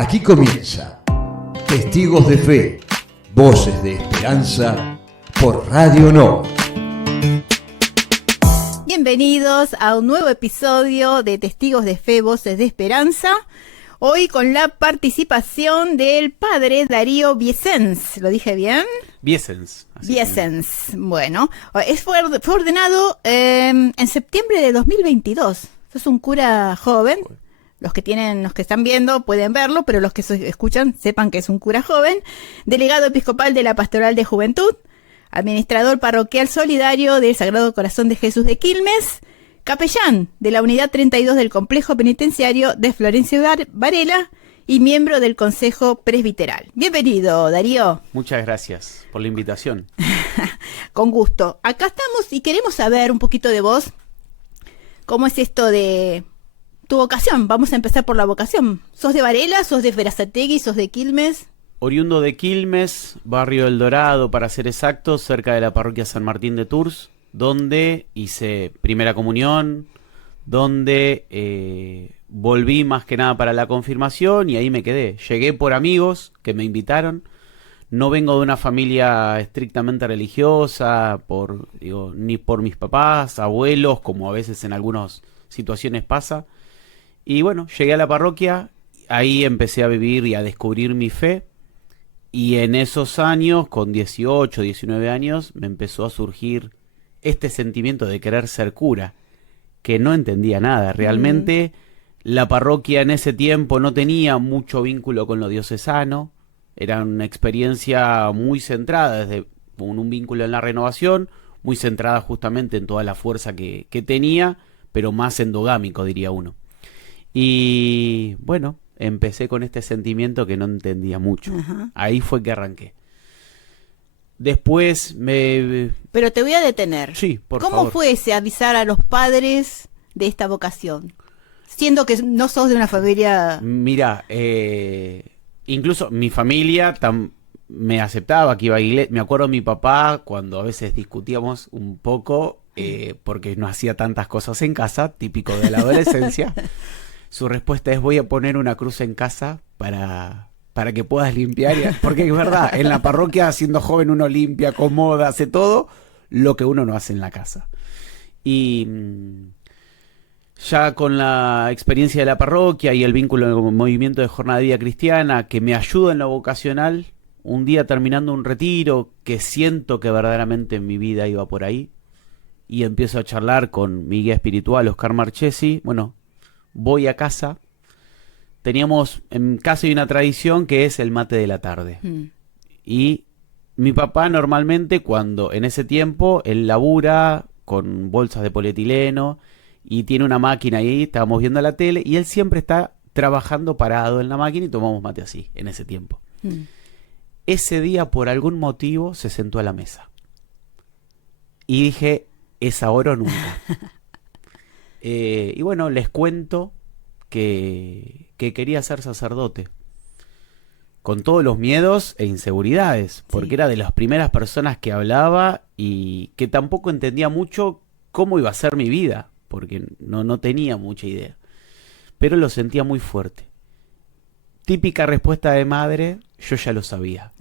Aquí comienza Testigos de Fe, Voces de Esperanza por Radio No. Bienvenidos a un nuevo episodio de Testigos de Fe, Voces de Esperanza. Hoy con la participación del padre Darío Viesens. ¿Lo dije bien? Viesens. Viesens. Bueno, fue ordenado en septiembre de 2022. Es un cura joven. Los que están viendo pueden verlo, pero los que escuchan sepan que es un cura joven. Delegado episcopal de la Pastoral de Juventud. Administrador parroquial solidario del Sagrado Corazón de Jesús de Quilmes. Capellán de la Unidad 32 del Complejo Penitenciario de Florencio Varela y miembro del Consejo Presbiteral. Bienvenido, Darío. Muchas gracias por la invitación. Con gusto. Acá estamos y queremos saber un poquito de vos. ¿Cómo es esto de tu vocación? Vamos a empezar por la vocación. ¿Sos de Varela? ¿Sos de Berazategui? ¿Sos de Quilmes? Oriundo de Quilmes, barrio El Dorado, para ser exactos, cerca de la parroquia San Martín de Tours, donde hice primera comunión, donde volví más que nada para la confirmación y ahí me quedé. Llegué por amigos que me invitaron. No vengo de una familia estrictamente religiosa, ni por mis papás, abuelos, como a veces en algunas situaciones pasa. Y bueno, llegué a la parroquia, ahí empecé a vivir y a descubrir mi fe. Y en esos años, con 18, 19 años, me empezó a surgir este sentimiento de querer ser cura, que no entendía nada. Realmente la parroquia en ese tiempo no tenía mucho vínculo con lo diocesano, era una experiencia muy centrada, con un vínculo en la renovación, muy centrada justamente en toda la fuerza que tenía, pero más endogámico, diría uno. Y bueno, empecé con este sentimiento que no entendía mucho. Ajá. Ahí fue que arranqué. Después Pero te voy a detener. Sí, por favor. ¿Cómo fue ese avisar a los padres de esta vocación? Siendo que no sos de una familia... Mira, incluso mi familia me aceptaba que iba a iglesia. Me acuerdo de mi papá cuando a veces discutíamos un poco porque no hacía tantas cosas en casa, típico de la adolescencia. Su respuesta es: voy a poner una cruz en casa para que puedas limpiar, porque es verdad, en la parroquia siendo joven uno limpia, acomoda, hace todo lo que uno no hace en la casa. Y ya con la experiencia de la parroquia y el vínculo con el movimiento de Jornada de Vida Cristiana que me ayuda en lo vocacional, un día terminando un retiro que siento que verdaderamente en mi vida iba por ahí, y empiezo a charlar con mi guía espiritual, Oscar Marchesi. Bueno, voy a casa. Teníamos en casa hay una tradición que es el mate de la tarde. Y mi papá normalmente cuando en ese tiempo él labura con bolsas de polietileno y tiene una máquina ahí, estábamos viendo la tele y él siempre está trabajando parado en la máquina y tomamos mate así en ese tiempo. Ese día por algún motivo se sentó a la mesa y dije, es ahora o nunca. Y bueno, les cuento que quería ser sacerdote, con todos los miedos e inseguridades, porque era de las primeras personas que hablaba y que tampoco entendía mucho cómo iba a ser mi vida, porque no tenía mucha idea, pero lo sentía muy fuerte. Típica respuesta de madre, yo ya lo sabía.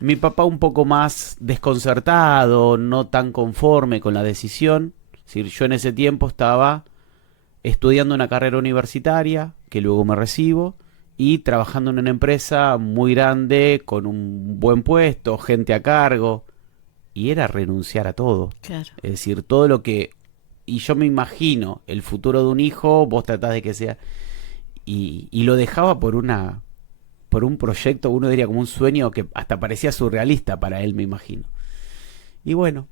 Mi papá un poco más desconcertado, no tan conforme con la decisión. Es decir, yo en ese tiempo estaba estudiando una carrera universitaria, que luego me recibo, y trabajando en una empresa muy grande, con un buen puesto, gente a cargo, y era renunciar a todo. Claro. Es decir, todo lo que... Y yo me imagino el futuro de un hijo, vos tratás de que sea... Y lo dejaba por un proyecto, uno diría como un sueño que hasta parecía surrealista para él, me imagino. Y bueno,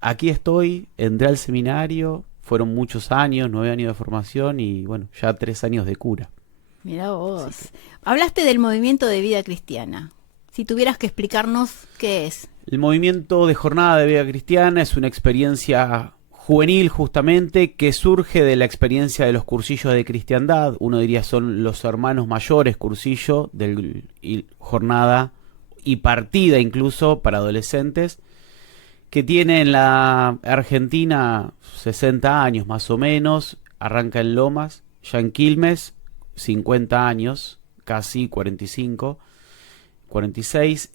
aquí estoy, entré al seminario, fueron muchos años, 9 años de formación y bueno, ya 3 años de cura. Mirá vos. Sí. Hablaste del movimiento de vida cristiana. Si tuvieras que explicarnos qué es. El movimiento de Jornada de Vida Cristiana es una experiencia juvenil justamente que surge de la experiencia de los cursillos de cristiandad. Uno diría son los hermanos mayores cursillo del jornada y partida incluso para adolescentes, que tiene en la Argentina 60 años más o menos, arranca en Lomas, ya en Quilmes 50 años, casi 45, 46,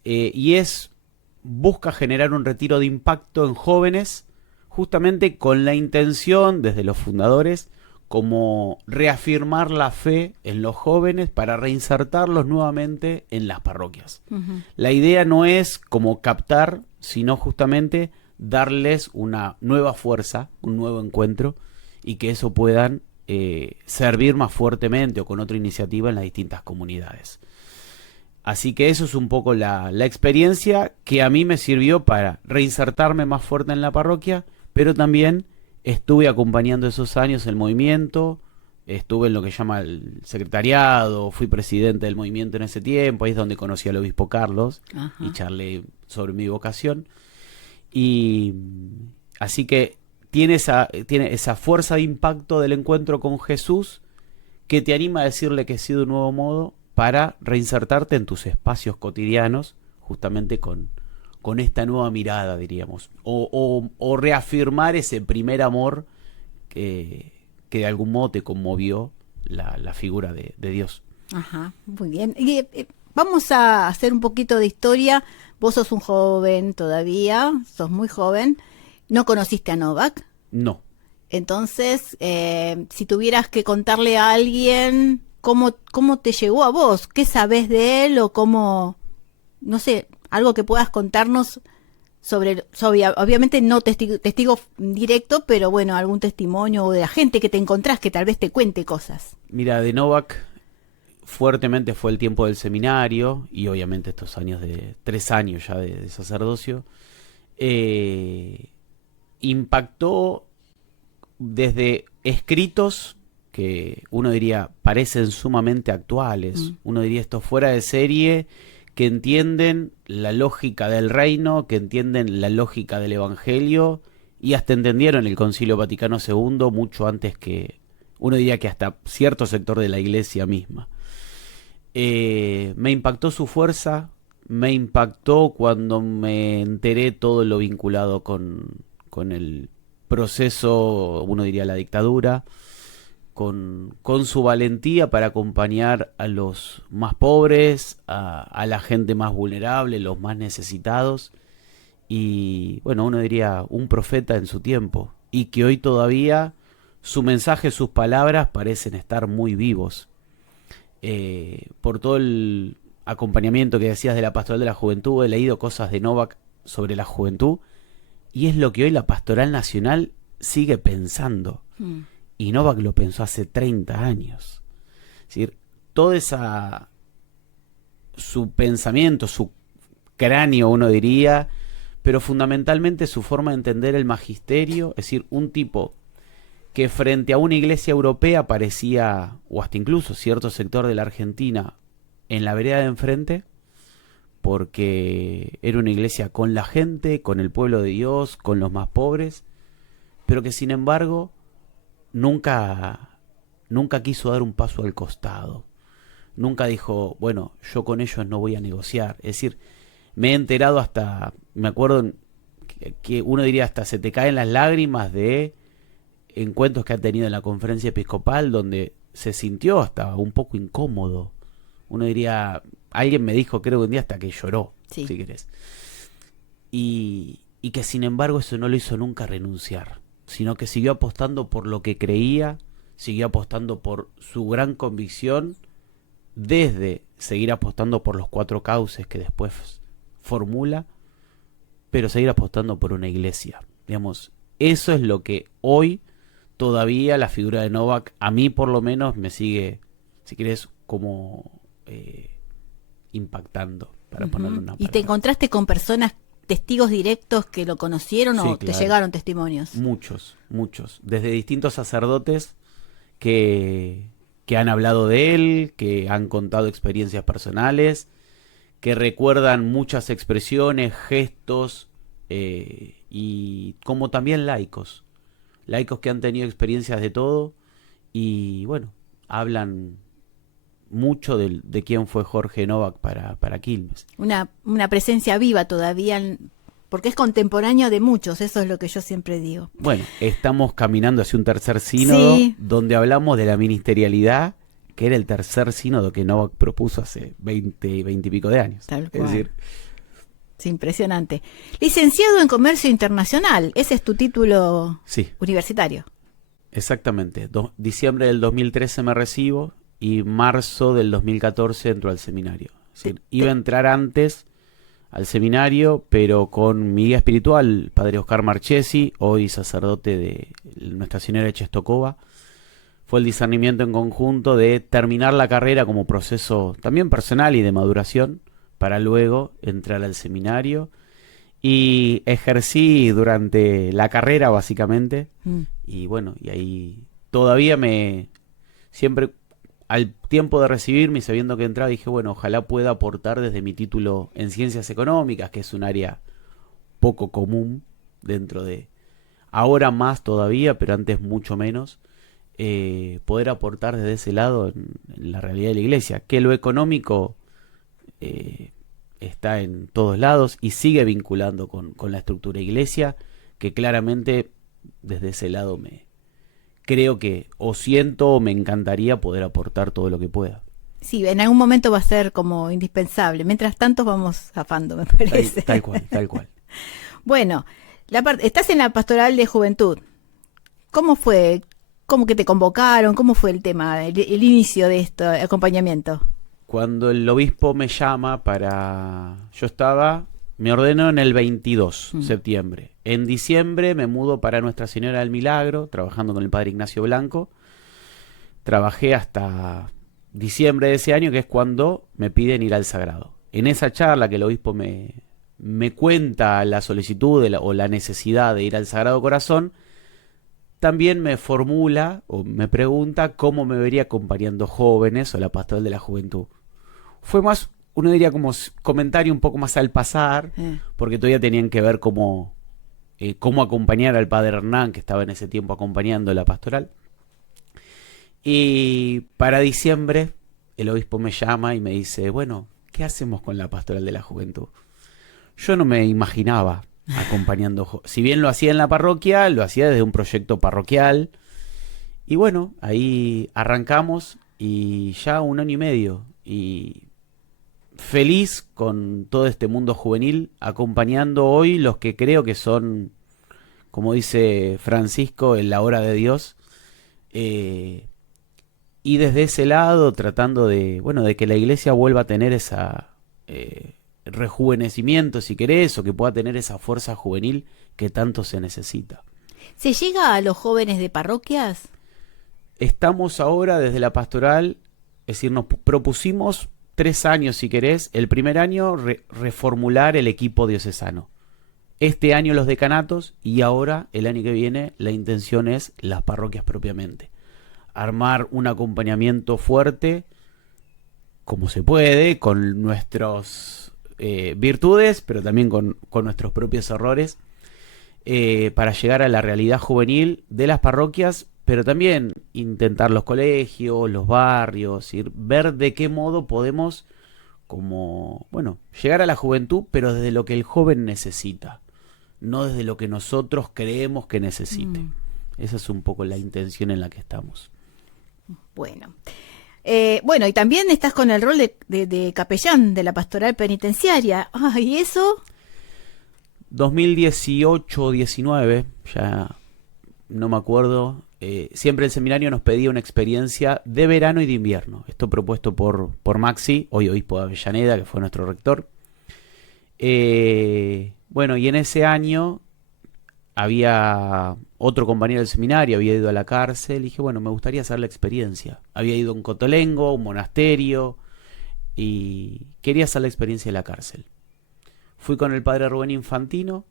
busca generar un retiro de impacto en jóvenes, justamente con la intención, desde los fundadores, como reafirmar la fe en los jóvenes para reinsertarlos nuevamente en las parroquias. La idea no es como captar, sino justamente darles una nueva fuerza, un nuevo encuentro, y que eso puedan servir más fuertemente o con otra iniciativa en las distintas comunidades. Así que eso es un poco la experiencia que a mí me sirvió para reinsertarme más fuerte en la parroquia, pero también estuve acompañando esos años el movimiento, estuve en lo que llama el secretariado, fui presidente del movimiento en ese tiempo, ahí es donde conocí al obispo Carlos. Ajá. Y charlé sobre mi vocación. Y así que tiene esa fuerza de impacto del encuentro con Jesús que te anima a decirle que sí de un nuevo modo para reinsertarte en tus espacios cotidianos, justamente con esta nueva mirada, diríamos, o reafirmar ese primer amor que de algún modo te conmovió la figura de Dios. Ajá, muy bien. Y, vamos a hacer un poquito de historia. Vos sos un joven todavía, sos muy joven. ¿No conociste a Novak? No. Entonces, si tuvieras que contarle a alguien cómo te llegó a vos, qué sabés de él o cómo, no sé, algo que puedas contarnos sobre obviamente no testigo directo, pero bueno, algún testimonio o de la gente que te encontrás que tal vez te cuente cosas. Mira, de Novak fuertemente fue el tiempo del seminario y obviamente estos años 3 años ya de sacerdocio. Impactó desde escritos que uno diría parecen sumamente actuales, uno diría esto fuera de serie, que entienden la lógica del reino, que entienden la lógica del evangelio y hasta entendieron el Concilio Vaticano II mucho antes que, uno diría que hasta cierto sector de la iglesia misma. Me impactó su fuerza, me impactó cuando me enteré todo lo vinculado con el proceso, uno diría la dictadura, con su valentía para acompañar a los más pobres, a la gente más vulnerable, los más necesitados, y bueno, uno diría un profeta en su tiempo, y que hoy todavía su mensaje, sus palabras parecen estar muy vivos. Por todo el acompañamiento que decías de la Pastoral de la Juventud, he leído cosas de Novak sobre la juventud, y es lo que hoy la Pastoral Nacional sigue pensando. Y Novak lo pensó hace 30 años. Es decir, todo su pensamiento, su cráneo, uno diría, pero fundamentalmente su forma de entender el magisterio, es decir, un tipo que frente a una iglesia europea parecía, o hasta incluso cierto sector de la Argentina, en la vereda de enfrente, porque era una iglesia con la gente, con el pueblo de Dios, con los más pobres, pero que sin embargo nunca quiso dar un paso al costado. Nunca dijo, bueno, yo con ellos no voy a negociar. Es decir, me he enterado hasta, me acuerdo que uno diría hasta se te caen las lágrimas de encuentros que ha tenido en la conferencia episcopal donde se sintió hasta un poco incómodo. Uno diría, alguien me dijo, creo que un día hasta que lloró, sí, si querés. Y que sin embargo eso no lo hizo nunca renunciar, sino que siguió apostando por lo que creía, siguió apostando por su gran convicción, desde seguir apostando por los 4 cauces que después formula, pero seguir apostando por una iglesia. Digamos, eso es lo que hoy todavía la figura de Novak, a mí por lo menos, me sigue, si querés, como impactando, para ponerle una palabra. ¿Y te encontraste con personas, testigos directos que lo conocieron, sí, o claro, te llegaron testimonios? Muchos, desde distintos sacerdotes que han hablado de él, que han contado experiencias personales, que recuerdan muchas expresiones, gestos, y como también laicos que han tenido experiencias de todo, y bueno, hablan mucho de quién fue Jorge Novak para Quilmes. Una presencia viva todavía, porque es contemporáneo de muchos, eso es lo que yo siempre digo. Bueno, estamos caminando hacia un tercer sínodo, sí, donde hablamos de la ministerialidad que era el tercer sínodo que Novak propuso hace 20 y pico de años. Tal Es cual. decir, Es impresionante. Licenciado en Comercio Internacional, ese es tu título sí, universitario. exactamente. Diciembre del 2013 me recibo y marzo del 2014 entro al seminario. Es decir, iba a entrar antes al seminario, pero con mi guía espiritual, padre Oscar Marchesi, hoy sacerdote de Nuestra Señora de Czestochowa, fue el discernimiento en conjunto de terminar la carrera como proceso también personal y de maduración, para luego entrar al seminario. Y ejercí durante la carrera, básicamente, y bueno, y ahí todavía siempre al tiempo de recibirme y sabiendo que entraba, dije, bueno, ojalá pueda aportar desde mi título en Ciencias Económicas, que es un área poco común dentro de, ahora más todavía, pero antes mucho menos, poder aportar desde ese lado en la realidad de la iglesia, que lo económico está en todos lados y sigue vinculando con la estructura iglesia, que claramente desde ese lado creo que o siento o me encantaría poder aportar todo lo que pueda. Sí, en algún momento va a ser como indispensable. Mientras tanto vamos zafando, me parece. Tal cual, tal cual. Bueno, estás en la pastoral de juventud. ¿Cómo fue? ¿Cómo que te convocaron? ¿Cómo fue el tema, el inicio de este acompañamiento? Cuando el obispo me llama me ordeno en el 22 septiembre. En diciembre me mudo para Nuestra Señora del Milagro, trabajando con el padre Ignacio Blanco. Trabajé hasta diciembre de ese año, que es cuando me piden ir al Sagrado. En esa charla que el obispo me cuenta la solicitud o la necesidad de ir al Sagrado Corazón, también me formula o me pregunta cómo me vería acompañando jóvenes o la pastoral de la juventud. Fue más, uno diría como comentario un poco más al pasar, porque todavía tenían que ver cómo acompañar al padre Hernán, que estaba en ese tiempo acompañando la pastoral. Y para diciembre el obispo me llama y me dice, bueno, ¿qué hacemos con la pastoral de la juventud? Yo no me imaginaba acompañando, si bien lo hacía en la parroquia, lo hacía desde un proyecto parroquial. Y bueno, ahí arrancamos y ya 1 año y medio. Y feliz con todo este mundo juvenil, acompañando hoy los que creo que son, como dice Francisco, en la hora de Dios. Y desde ese lado tratando de que la iglesia vuelva a tener esa rejuvenecimiento, si querés, o que pueda tener esa fuerza juvenil que tanto se necesita. ¿Se llega a los jóvenes de parroquias? Estamos ahora desde la pastoral, es decir, nos propusimos 3 años, si querés. El primer año reformular el equipo diocesano. Este año los decanatos, y ahora el año que viene la intención es las parroquias propiamente. Armar un acompañamiento fuerte, como se puede, con nuestras virtudes, pero también con nuestros propios errores, para llegar a la realidad juvenil de las parroquias, pero también intentar los colegios, los barrios, ver de qué modo podemos llegar a la juventud, pero desde lo que el joven necesita, no desde lo que nosotros creemos que necesite. Esa es un poco la intención en la que estamos. Bueno. Y también estás con el rol de capellán de la pastoral penitenciaria. ¿Y eso? 2018-19, ya no me acuerdo. Siempre el seminario nos pedía una experiencia de verano y de invierno. Esto propuesto por Maxi, hoy obispo de Avellaneda, que fue nuestro rector. Y en ese año había otro compañero del seminario, había ido a la cárcel, y dije, me gustaría hacer la experiencia. Había ido a un Cotolengo, un monasterio, y quería hacer la experiencia de la cárcel. Fui con el padre Rubén Infantino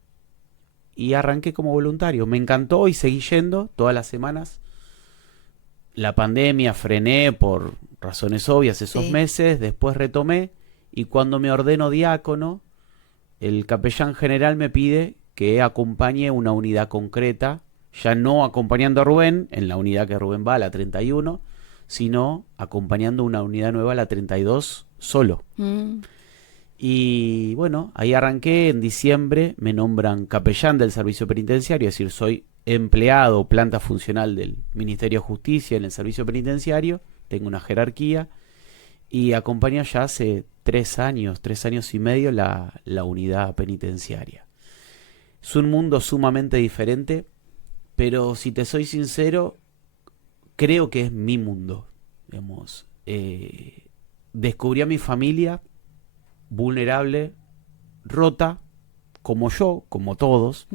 y arranqué como voluntario. Me encantó y seguí yendo todas las semanas. La pandemia frené por razones obvias esos meses, después retomé, y cuando me ordeno diácono, el capellán general me pide que acompañe una unidad concreta, ya no acompañando a Rubén en la unidad que Rubén va, a la 31, sino acompañando una unidad nueva, a la 32, solo. Y ahí arranqué. En diciembre me nombran capellán del servicio penitenciario, es decir, soy empleado, planta funcional del Ministerio de Justicia en el servicio penitenciario, tengo una jerarquía y acompaño ya hace 3 años y medio la unidad penitenciaria. Es un mundo sumamente diferente, pero si te soy sincero, creo que es mi mundo. Digamos, descubrí a mi familia vulnerable, rota, como yo, como todos,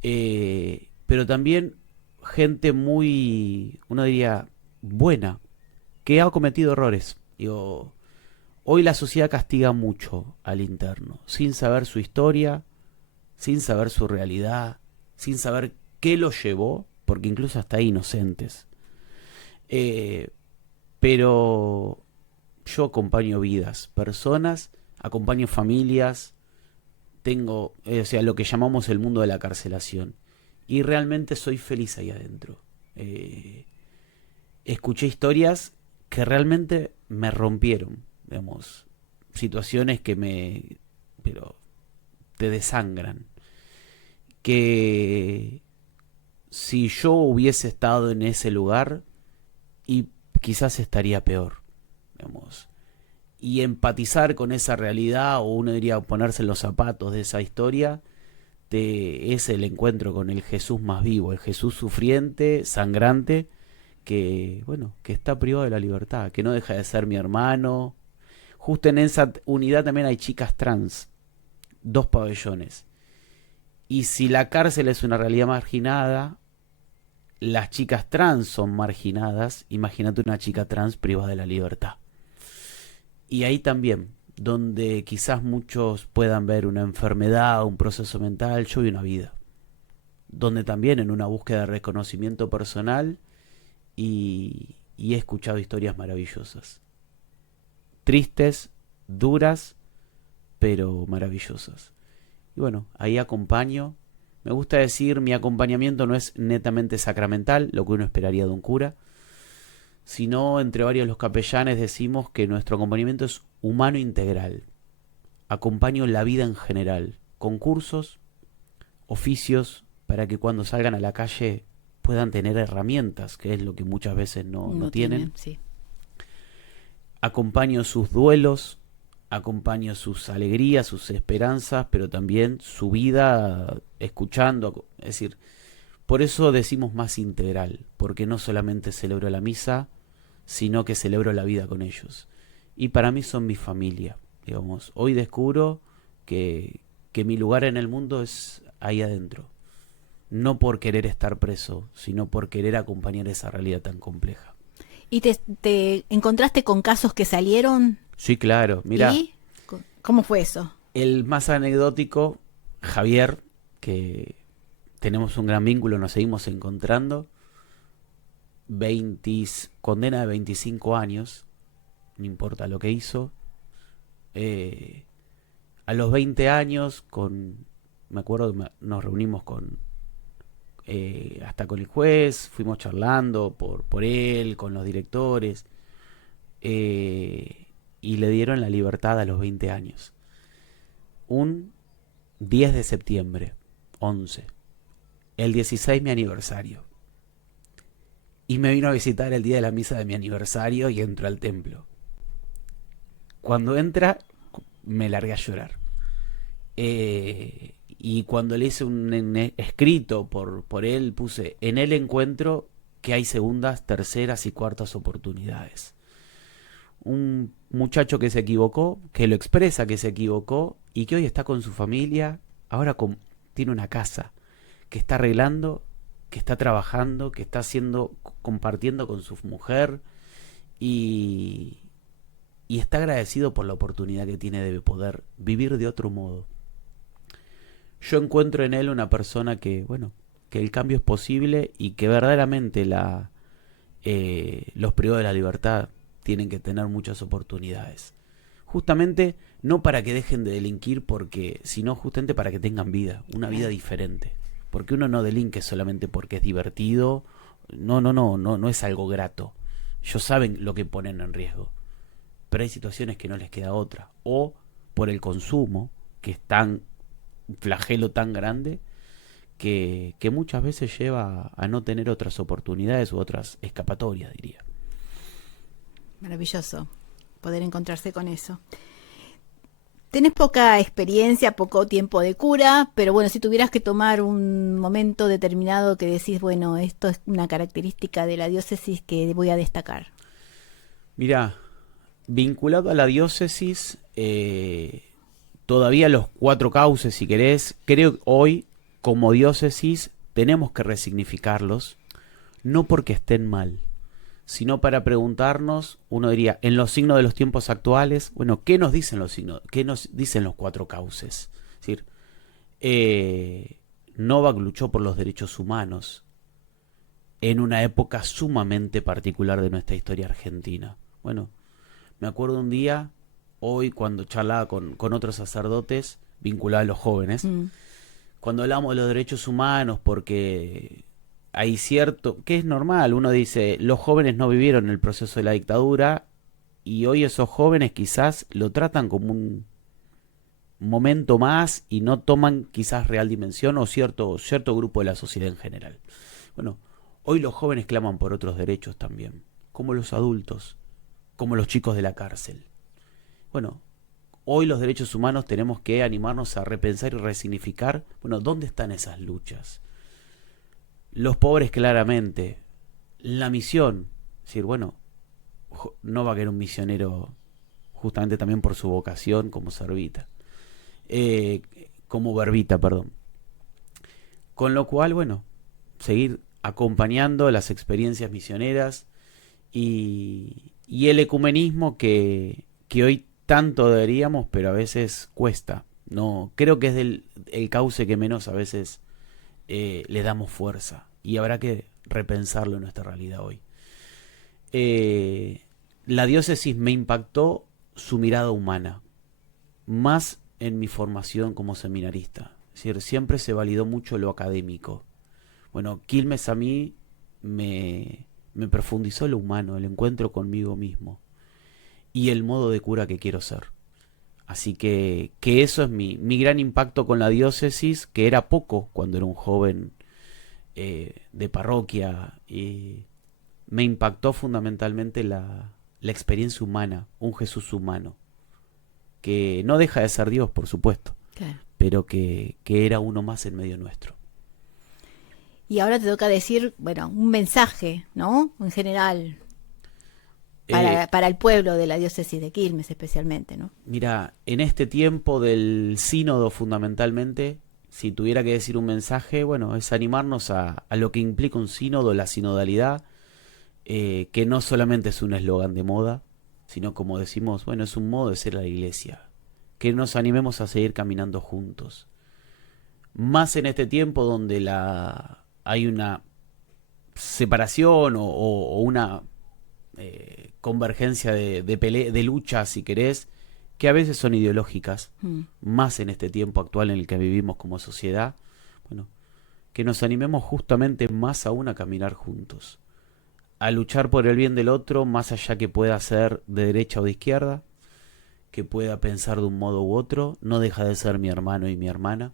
pero también gente muy, uno diría, buena, que ha cometido errores. Digo, hoy la sociedad castiga mucho al interno, sin saber su historia, sin saber su realidad, sin saber qué lo llevó, porque incluso hasta hay inocentes. Pero yo acompaño vidas, personas, acompaño familias, tengo, o sea, lo que llamamos el mundo de la carcelación. Y realmente soy feliz ahí adentro. Escuché historias que realmente me rompieron, digamos, situaciones pero te desangran. Que si yo hubiese estado en ese lugar, y quizás estaría peor, digamos. Y empatizar con esa realidad, o uno diría ponerse en los zapatos de esa historia, es el encuentro con el Jesús más vivo, el Jesús sufriente, sangrante, que, bueno, que está privado de la libertad, que no deja de ser mi hermano. Justo en esa unidad también hay chicas trans, 2 pabellones. Y si la cárcel es una realidad marginada, las chicas trans son marginadas. Imagínate una chica trans privada de la libertad. Y ahí también, donde quizás muchos puedan ver una enfermedad, un proceso mental, yo vi una vida. Donde también en una búsqueda de reconocimiento personal y he escuchado historias maravillosas. Tristes, duras, pero maravillosas. Y bueno, ahí acompaño. Me gusta decir, mi acompañamiento no es netamente sacramental, lo que uno esperaría de un cura, sino entre varios los capellanes decimos que nuestro acompañamiento es humano integral. Acompaño la vida en general, con cursos, oficios, para que cuando salgan a la calle puedan tener herramientas, que es lo que muchas veces no tienen. Sí. Acompaño sus duelos, acompaño sus alegrías, sus esperanzas, pero también su vida escuchando. Es decir, por eso decimos más integral, porque no solamente celebro la misa, sino que celebro la vida con ellos. Y para mí son mi familia, digamos. Hoy descubro que mi lugar en el mundo es ahí adentro. No por querer estar preso, sino por querer acompañar esa realidad tan compleja. ¿Y te encontraste con casos que salieron? Sí, claro. Mira, ¿Y cómo fue eso? el más anecdótico, Javier, que tenemos un gran vínculo, nos seguimos encontrando, condena de 25 años, no importa lo que hizo. A los 20 años, me acuerdo que nos reunimos hasta con el juez, fuimos charlando por él, con los directores, y le dieron la libertad a los 20 años. Un 10 de septiembre, 11. El 16 mi aniversario. Y me vino a visitar el día de la misa de mi aniversario y entró al templo. Cuando entra, me largué a llorar. Y cuando le hice un escrito por él, puse: en él encuentro que hay segundas, terceras y cuartas oportunidades. Un muchacho que se equivocó, que lo expresa que se equivocó y que hoy está con su familia, ahora tiene una casa, que está arreglando, que está trabajando, que está compartiendo con su mujer y está agradecido por la oportunidad que tiene de poder vivir de otro modo. Yo encuentro en él una persona que el cambio es posible y que verdaderamente los privados de la libertad tienen que tener muchas oportunidades. Justamente no para que dejen de delinquir, sino justamente para que tengan vida, una vida diferente. Porque uno no delinque solamente porque es divertido. No es algo grato. Ellos saben lo que ponen en riesgo. Pero hay situaciones que no les queda otra. O por el consumo, que es un flagelo tan grande, que muchas veces lleva a no tener otras oportunidades u otras escapatorias, diría. Maravilloso poder encontrarse con eso. Tenés poca experiencia, poco tiempo de cura, pero bueno, si tuvieras que tomar un momento determinado que decís, bueno, esto es una característica de la diócesis que voy a destacar. Mirá, vinculado a la diócesis, todavía los 4 cauces, si querés, creo que hoy, como diócesis, tenemos que resignificarlos, no porque estén mal, sino para preguntarnos, uno diría, en los signos de los tiempos actuales, bueno, ¿qué nos dicen los signos? ¿Qué nos dicen los 4 cauces? Es decir, Novak luchó por los derechos humanos en una época sumamente particular de nuestra historia argentina. Bueno, me acuerdo un día, hoy cuando charlaba con otros sacerdotes vinculados a los jóvenes, cuando hablamos de los derechos humanos, porque hay cierto, que es normal, uno dice, los jóvenes no vivieron el proceso de la dictadura y hoy esos jóvenes quizás lo tratan como un momento más y no toman quizás real dimensión o cierto grupo de la sociedad en general. Bueno, hoy los jóvenes claman por otros derechos también, como los adultos, como los chicos de la cárcel. Bueno, hoy los derechos humanos tenemos que animarnos a repensar y resignificar, bueno, ¿dónde están esas luchas? Los pobres claramente, la misión, es decir, bueno, no va a querer un misionero justamente también por su vocación como verbita, perdón. Con lo cual, bueno, seguir acompañando las experiencias misioneras y el ecumenismo que hoy tanto deberíamos, pero a veces cuesta. No, creo que es el cauce que menos a veces le damos fuerza y habrá que repensarlo en nuestra realidad hoy. La diócesis me impactó su mirada humana, más en mi formación como seminarista. Es decir, siempre se validó mucho lo académico. Bueno, Quilmes a mí me profundizó lo humano, el encuentro conmigo mismo y el modo de cura que quiero ser. Así que eso es mi gran impacto con la diócesis, que era poco cuando era un joven de parroquia. Y me impactó fundamentalmente la experiencia humana, un Jesús humano, que no deja de ser Dios, por supuesto, Claro. pero que era uno más en medio nuestro. Y ahora te toca decir, bueno, un mensaje, ¿no? En general, para el pueblo de la diócesis de Quilmes especialmente, ¿no? Mira, en este tiempo del sínodo fundamentalmente, si tuviera que decir un mensaje, bueno, es animarnos a lo que implica un sínodo, la sinodalidad, que no solamente es un eslogan de moda, sino como decimos, bueno, es un modo de ser la iglesia, que nos animemos a seguir caminando juntos. Más en este tiempo donde hay una separación o una convergencia de luchas, si querés, que a veces son ideológicas, más en este tiempo actual en el que vivimos como sociedad, bueno, que nos animemos justamente más aún a caminar juntos, a luchar por el bien del otro, más allá que pueda ser de derecha o de izquierda, que pueda pensar de un modo u otro, no deja de ser mi hermano y mi hermana,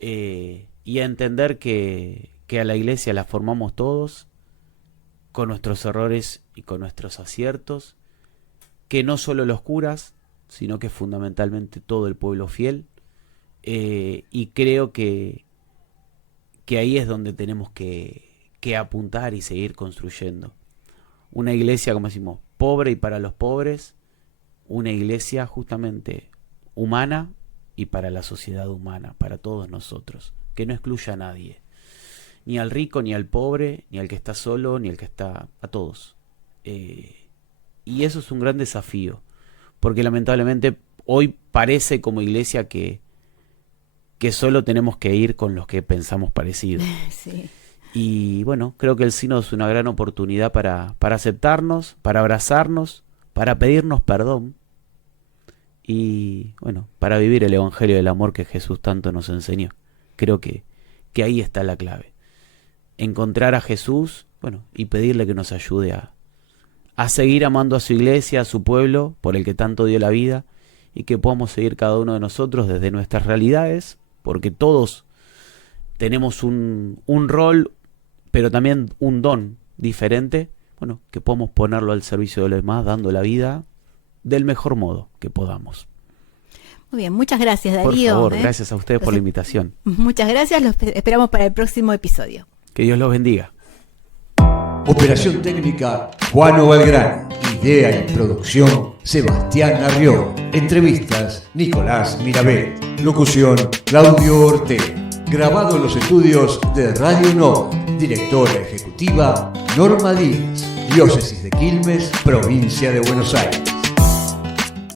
y a entender que a la iglesia la formamos todos, con nuestros errores y con nuestros aciertos, que no solo los curas, sino que fundamentalmente todo el pueblo fiel, y creo que ahí es donde tenemos que apuntar y seguir construyendo. Una iglesia, como decimos, pobre y para los pobres, una iglesia justamente humana y para la sociedad humana, para todos nosotros, que no excluya a nadie. Ni al rico, ni al pobre, ni al que está solo, ni al que está... a todos. Y eso es un gran desafío, porque lamentablemente hoy parece como iglesia que solo tenemos que ir con los que pensamos parecido. Sí. Y bueno, creo que el sínodo es una gran oportunidad para aceptarnos, para abrazarnos, para pedirnos perdón y bueno, para vivir el evangelio del amor que Jesús tanto nos enseñó. Creo que ahí está la clave. Encontrar a Jesús, bueno, y pedirle que nos ayude a seguir amando a su iglesia, a su pueblo, por el que tanto dio la vida, y que podamos seguir cada uno de nosotros desde nuestras realidades, porque todos tenemos un rol, pero también un don diferente, bueno, que podamos ponerlo al servicio de los demás, dando la vida del mejor modo que podamos. Muy bien, muchas gracias, Por Darío. favor, gracias a ustedes por la invitación. Muchas gracias, los esperamos para el próximo episodio. Que Dios los bendiga. Operación técnica, Juan Valgrán. Idea y producción, Sebastián Arrió. Entrevistas, Nicolás Mirabet. Locución, Claudio Ortega. Grabado en los estudios de Radio Nova. Directora ejecutiva, Norma Díaz. Diócesis de Quilmes, Provincia de Buenos Aires.